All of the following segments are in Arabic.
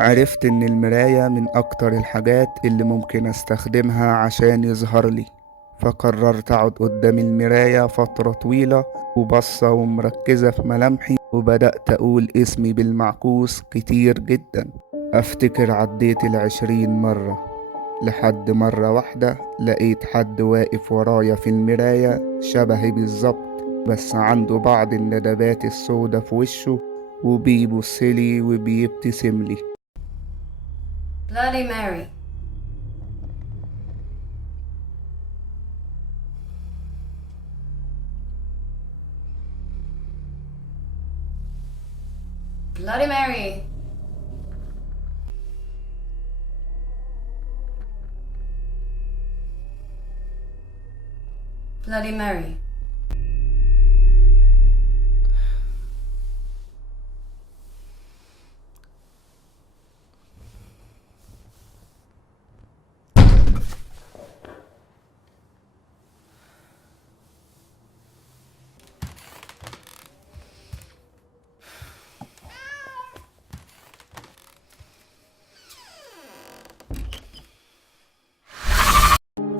عرفت إن المراية من أكتر الحاجات اللي ممكن أستخدمها عشان يظهر لي، فقررت أقعد قدام المراية فترة طويلة وبصة ومركزة في ملامحي، وبدأت أقول اسمي بالمعكوس كتير جدا. أفتكر عديت 20 مرة، لحد مرة واحدة لقيت حد واقف ورايا في المراية شبهي بالظبط، بس عنده بعض الندبات السودة في وشه، وبيبصلي وبيبتسملي. Bloody Mary. Bloody Mary. Bloody Mary.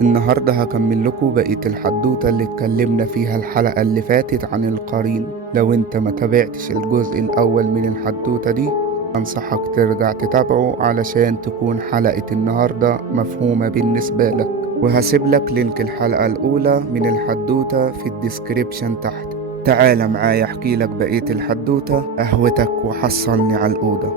النهاردة هكمل لكم بقية الحدوتة اللي اتكلمنا فيها الحلقة اللي فاتت عن القرين. لو انت ما تابعتش الجزء الأول من الحدوتة دي أنصحك ترجع تتابعه علشان تكون حلقة النهاردة مفهومة بالنسبة لك، وهسيب لك لينك الحلقة الأولى من الحدوتة في الديسكريبشن تحت. تعال معايا احكي لك بقية الحدوتة، قهوتك وحصلني على الأوضة.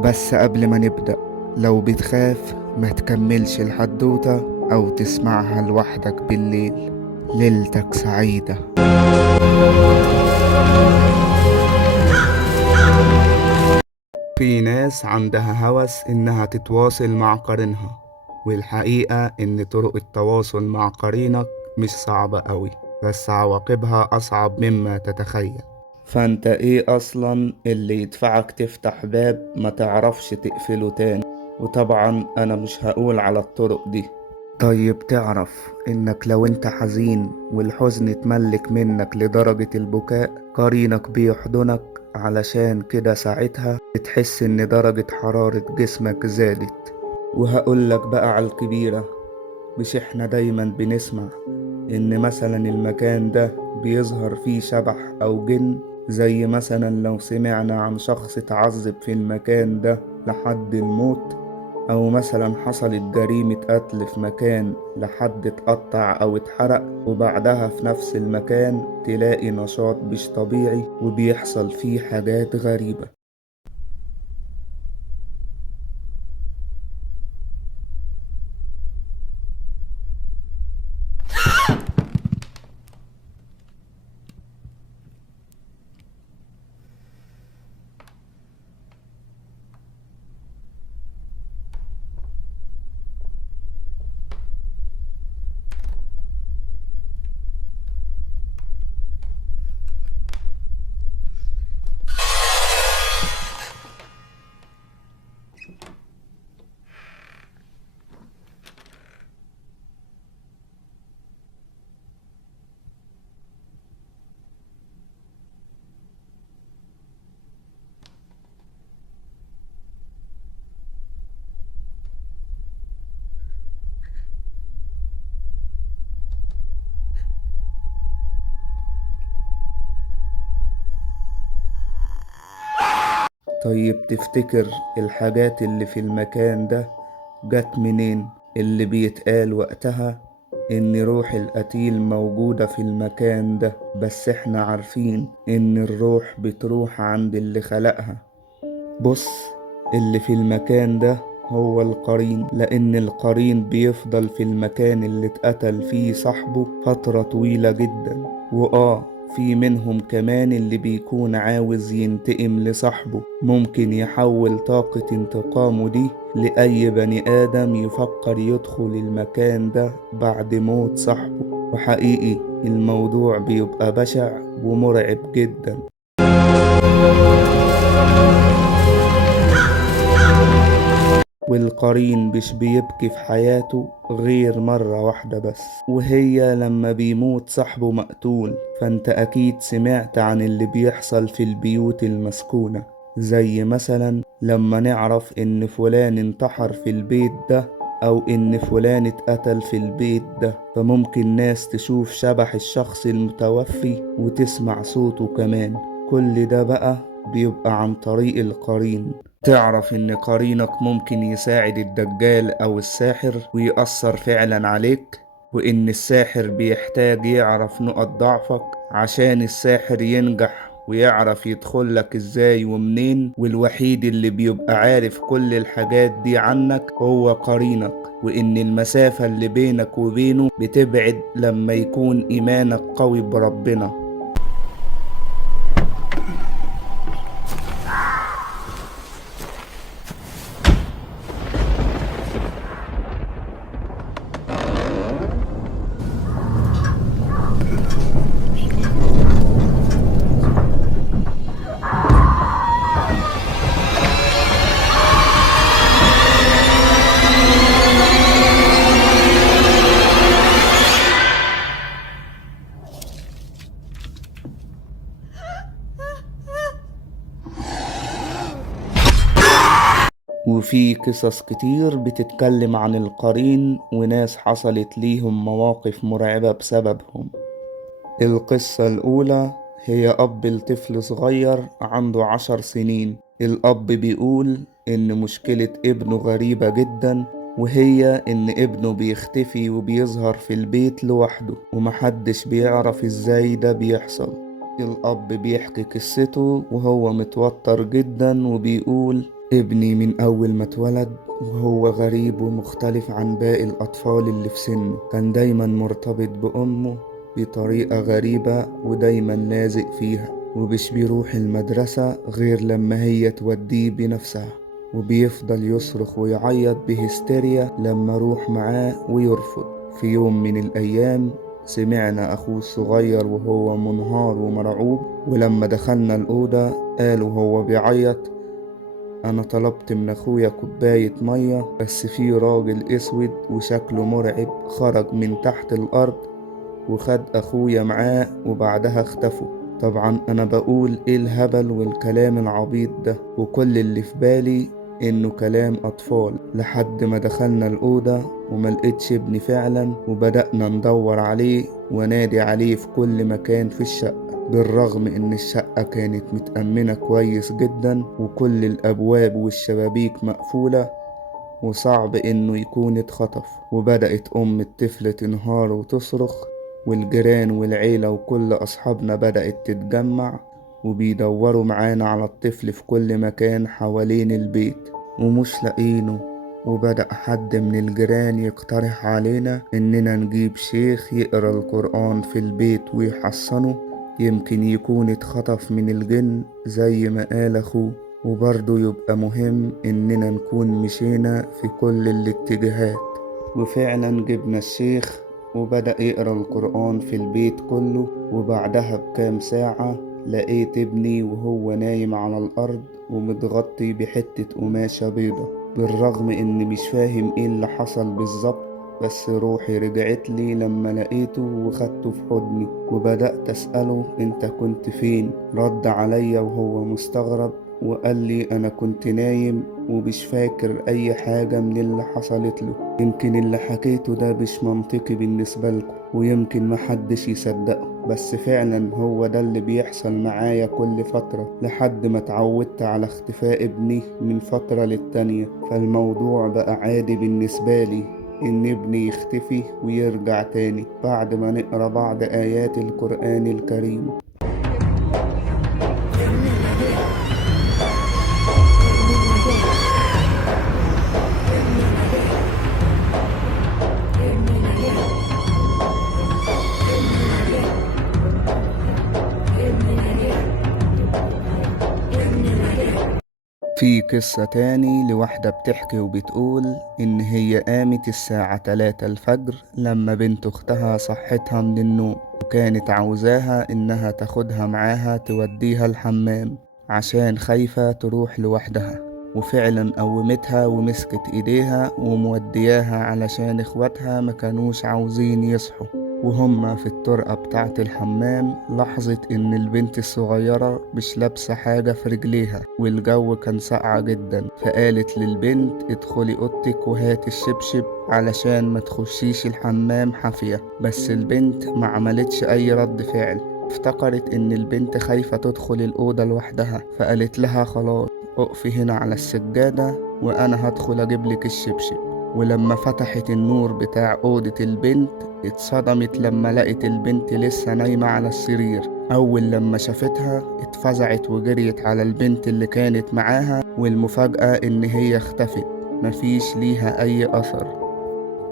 بس قبل ما نبدأ، لو بتخاف ما تكملش الحدوتة أو تسمعها لوحدك بالليل. ليلتك سعيدة. في ناس عندها هوس إنها تتواصل مع قرينها، والحقيقة إن طرق التواصل مع قرينك مش صعبة قوي، بس عواقبها أصعب مما تتخيل. فأنت إيه أصلا اللي يدفعك تفتح باب ما تعرفش تقفله تاني؟ وطبعا أنا مش هقول على الطرق دي. طيب تعرف إنك لو أنت حزين والحزن اتملك منك لدرجة البكاء، قرينك بيحضنك، علشان كده ساعتها بتحس إن درجة حرارة جسمك زادت. وهقولك بقى على الكبيرة، مش إحنا دايما بنسمع إن مثلا المكان ده بيظهر فيه شبح أو جن؟ زي مثلا لو سمعنا عن شخص اتعذب في المكان ده لحد الموت، أو مثلا حصلت جريمة قتل في مكان لحد اتقطع أو اتحرق، وبعدها في نفس المكان تلاقي نشاط مش طبيعي وبيحصل فيه حاجات غريبة. طيب تفتكر الحاجات اللي في المكان ده جت منين؟ اللي بيتقال وقتها إن روح القتيل موجودة في المكان ده، بس إحنا عارفين إن الروح بتروح عند اللي خلقها. بص، اللي في المكان ده هو القرين، لأن القرين بيفضل في المكان اللي اتقتل فيه صاحبه فترة طويلة جدا. في منهم كمان اللي بيكون عاوز ينتقم لصاحبه، ممكن يحول طاقة انتقامه دي لأي بني آدم يفكر يدخل المكان ده بعد موت صاحبه. وحقيقي الموضوع بيبقى بشع ومرعب جدا. والقرين مش بيبكي في حياته غير مرة واحدة بس، وهي لما بيموت صاحبه مقتول. فانت اكيد سمعت عن اللي بيحصل في البيوت المسكونة، زي مثلا لما نعرف إن فلان انتحر في البيت ده أو إن فلان اتقتل في البيت ده، فممكن ناس تشوف شبح الشخص المتوفي وتسمع صوته كمان. كل ده بقى بيبقى عن طريق القرين. تعرف إن قرينك ممكن يساعد الدجال أو الساحر ويأثر فعلا عليك، وإن الساحر بيحتاج يعرف نقط ضعفك عشان الساحر ينجح ويعرف يدخلك ازاي ومنين، والوحيد اللي بيبقى عارف كل الحاجات دي عنك هو قرينك، وإن المسافة اللي بينك وبينه بتبعد لما يكون إيمانك قوي بربنا. وفي قصص كتير بتتكلم عن القرين وناس حصلت ليهم مواقف مرعبة بسببهم. القصة الأولى هي أب لطفل صغير عنده 10 سنين. الأب بيقول إن مشكلة ابنه غريبة جدا، وهي إن ابنه بيختفي وبيظهر في البيت لوحده ومحدش بيعرف إزاي ده بيحصل. الأب بيحكي قصته وهو متوتر جدا وبيقول: ابني من أول ما اتولد وهو غريب ومختلف عن باقي الأطفال اللي في سنه. كان دايما مرتبط بأمه بطريقة غريبة ودايما لازق فيها، ومش بيروح المدرسة غير لما هي توديه بنفسها، وبيفضل يصرخ ويعيط بهستيريا لما اروح معاه ويرفض. في يوم من الأيام سمعنا أخوه الصغير وهو منهار ومرعوب، ولما دخلنا الأوضة قال وهو بيعيط: أنا طلبت من أخويا كوباية مية، بس في راجل أسود وشكله مرعب خرج من تحت الأرض وخد أخويا معاه وبعدها اختفوا. طبعا أنا بقول إيه الهبل والكلام العبيط ده، وكل اللي في بالي إنه كلام أطفال، لحد ما دخلنا الأوضة وملقتش ابني فعلا، وبدأنا ندور عليه ونادي عليه في كل مكان في الشقة، بالرغم إن الشقة كانت متأمنة كويس جدا وكل الأبواب والشبابيك مقفولة، وصعب إنه يكون اتخطف. وبدأت أم الطفل تنهار وتصرخ، والجيران والعيلة وكل أصحابنا بدأت تتجمع وبيدوروا معانا على الطفل في كل مكان حوالين البيت ومش لاقينه. وبدأ حد من الجيران يقترح علينا إننا نجيب شيخ يقرأ القرآن في البيت ويحصنه، يمكن يكون اتخطف من الجن زي ما قال أخوه، وبرضه يبقى مهم إننا نكون مشينا في كل الاتجاهات. وفعلا جبنا الشيخ وبدأ يقرأ القرآن في البيت كله، وبعدها بكام ساعة لقيت ابني وهو نايم على الأرض ومتغطي بحتة قماشة بيضة، بالرغم إني مش فاهم إيه اللي حصل بالظبط، بس روحي رجعت لي لما لقيته وخدته في حضني وبدأت أسأله: أنت كنت فين؟ رد عليا وهو مستغرب وقال لي: أنا كنت نايم ومش فاكر أي حاجة من اللي حصلت له. يمكن اللي حكيته ده مش منطقي بالنسبة لكم ويمكن محدش يصدقه، بس فعلا هو ده اللي بيحصل معايا كل فترة لحد ما اتعودت على اختفاء ابني من فترة للتانية، فالموضوع بقى عادي بالنسبة لي إن ابني يختفي ويرجع تاني بعد ما نقرأ بعض آيات القرآن الكريم. في قصة تاني لواحدة بتحكي وبتقول إن هي قامت الساعة 3 الفجر لما بنت أختها صحتها من النوم، وكانت عاوزاها إنها تاخدها معاها توديها الحمام عشان خايفة تروح لوحدها، وفعلا قومتها ومسكت إيديها ومودياها علشان إخواتها ما كانوش عاوزين يصحوا. وهما في الطرقة بتاعة الحمام لاحظت إن البنت الصغيرة مش لابسة حاجة في رجليها، والجو كان ساقع جدا، فقالت للبنت ادخلي اوضتك وهات الشبشب علشان ما تخشيش الحمام حافية. بس البنت ما عملتش أي رد فعل، افتكرت إن البنت خايفة تدخل الأوضة لوحدها، فقالت لها خلاص اقفي هنا على السجادة وأنا هدخل أجيبلك الشبشب. ولما فتحت النور بتاع أوضة البنت اتصدمت لما لقت البنت لسه نايمة على السرير. أول لما شافتها اتفزعت وجريت على البنت اللي كانت معاها، والمفاجأة إن هي اختفت، مفيش ليها أي أثر.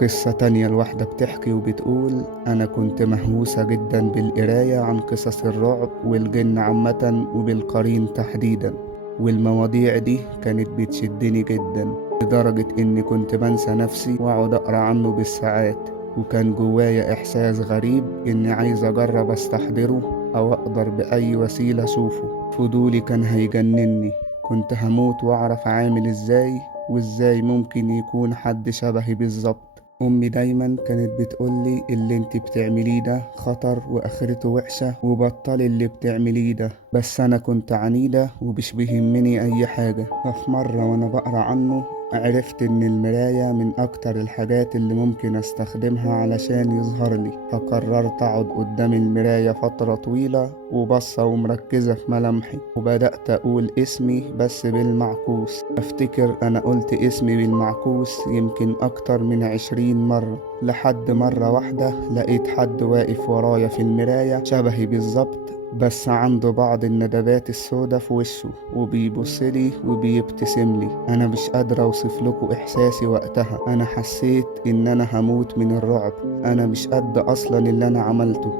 قصة تانية الواحدة بتحكي وبتقول أنا كنت مهووسة جدا بالقراية عن قصص الرعب والجن عامة وبالقرين تحديدا، والمواضيع دي كانت بتشدني جدا لدرجة إني كنت بنسى نفسي وأقعد أقرأ عنه بالساعات، وكان جوايا إحساس غريب إني عايز أجرب أستحضره أو أقدر بأي وسيلة أشوفه. فضولي كان هيجنني، كنت هموت وأعرف أعامل إزاي وإزاي ممكن يكون حد شبهي بالظبط. أمي دايما كانت بتقولي اللي انت بتعمليه ده خطر وآخرته وحشة وبطلي اللي بتعمليه ده، بس أنا كنت عنيدة ومش بيهمني أي حاجة. ففي مرة وأنا بقرأ عنه عرفت إن المراية من أكتر الحاجات اللي ممكن أستخدمها علشان يظهر لي، فقررت أقعد قدام المراية فترة طويلة وبصة ومركزة في ملامحي، وبدأت أقول اسمي بس بالمعكوس. أفتكر أنا قلت اسمي بالمعكوس يمكن أكتر من 20 مرة، لحد مرة واحدة لقيت حد واقف ورايا في المراية شبهي بالظبط، بس عنده بعض الندبات السودة في وشه وبيبصلي وبيبتسملي. أنا مش قادرة أوصف لكم إحساسي وقتها، أنا حسيت إن أنا هموت من الرعب، أنا مش قد أصلا اللي أنا عملته.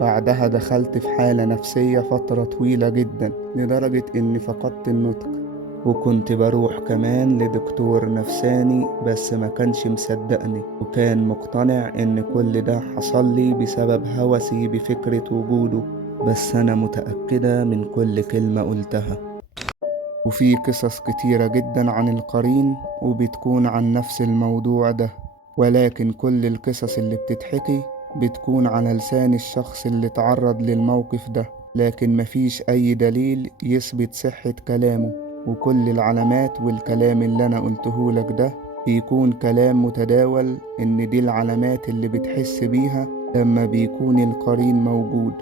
بعدها دخلت في حالة نفسية فترة طويلة جدا لدرجة إني فقدت النطق، وكنت بروح كمان لدكتور نفساني بس ما كانش مصدقني، وكان مقتنع إن كل ده حصل لي بسبب هوسي بفكرة وجوده، بس أنا متأكدة من كل كلمة قلتها. وفي قصص كتيرة جدا عن القرين وبتكون عن نفس الموضوع ده، ولكن كل القصص اللي بتتحكي بتكون على لسان الشخص اللي تعرض للموقف ده، لكن مفيش أي دليل يثبت صحة كلامه. وكل العلامات والكلام اللي أنا قلته لك ده بيكون كلام متداول إن دي العلامات اللي بتحس بيها لما بيكون القرين موجود،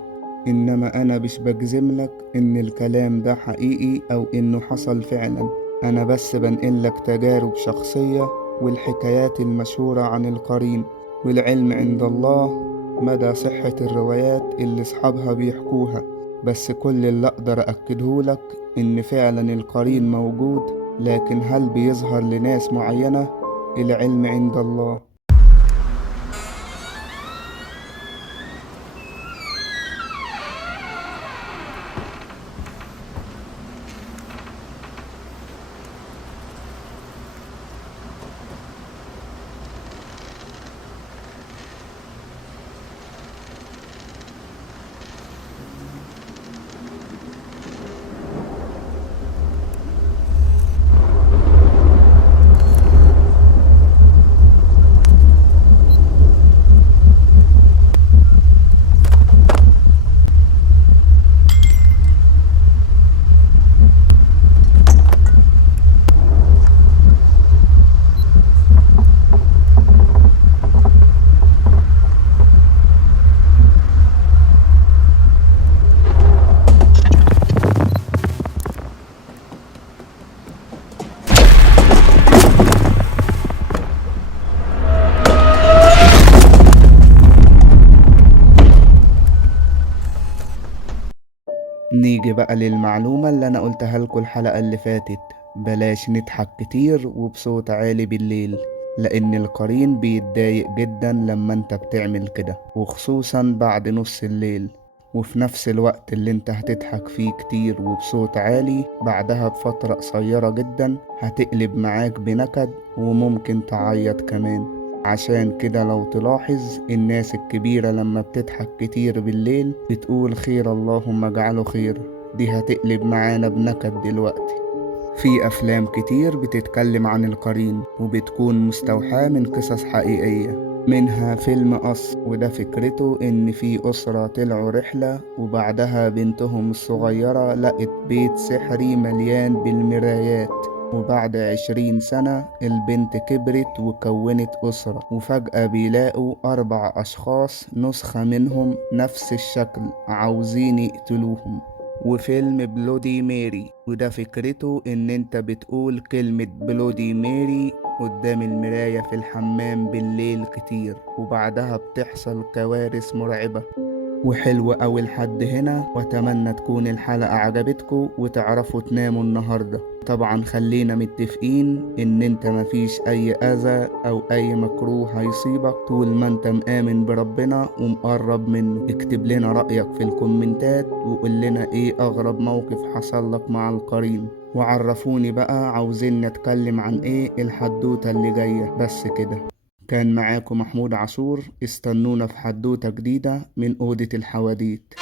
إنما أنا مش بجزملك إن الكلام ده حقيقي أو إنه حصل فعلا، أنا بس بنقلك تجارب شخصية والحكايات المشهورة عن القرين، والعلم عند الله مدى صحة الروايات اللي أصحابها بيحكوها. بس كل اللي أقدر أكدهولك إن فعلا القرين موجود، لكن هل بيظهر لناس معينة؟ العلم عند الله. نيجي بقى للمعلومة اللي أنا قلتها لكم الحلقة اللي فاتت، بلاش نضحك كتير وبصوت عالي بالليل، لأن القرين بيتضايق جدا لما انت بتعمل كده، وخصوصا بعد نص الليل. وفي نفس الوقت اللي انت هتضحك فيه كتير وبصوت عالي، بعدها بفترة قصيرة جدا هتقلب معاك بنكد وممكن تعيط كمان. عشان كده لو تلاحظ الناس الكبيرة لما بتضحك كتير بالليل بتقول خير اللهم اجعله خير، دي هتقلب معانا بنكد دلوقتي. في أفلام كتير بتتكلم عن القرين وبتكون مستوحاة من قصص حقيقية، منها فيلم قص، وده فكرته إن في أسرة طلعوا رحلة وبعدها بنتهم الصغيرة لقت بيت سحري مليان بالمرايات، وبعد 20 سنة البنت كبرت وكونت أسرة، وفجأة بيلاقوا 4 أشخاص نسخة منهم نفس الشكل عاوزين يقتلوهم. وفيلم بلودي ميري، وده فكرته ان انت بتقول كلمة بلودي ميري قدام المراية في الحمام بالليل كتير، وبعدها بتحصل كوارث مرعبة. وحلو أوي لحد هنا، وأتمنى تكون الحلقة عجبتكم وتعرفوا تناموا النهاردة. طبعا خلينا متفقين إن انت مفيش أي أذى أو أي مكروه هيصيبك طول ما انت مآمن بربنا ومقرب منه. اكتب لنا رأيك في الكومنتات وقول لنا ايه أغرب موقف حصل لك مع القرين، وعرفوني بقى عاوزين نتكلم عن ايه الحدوتة اللي جاية. بس كده، كان معاكم محمود عاشور، استنونا في حدوتة جديدة من أوضة الحواديت.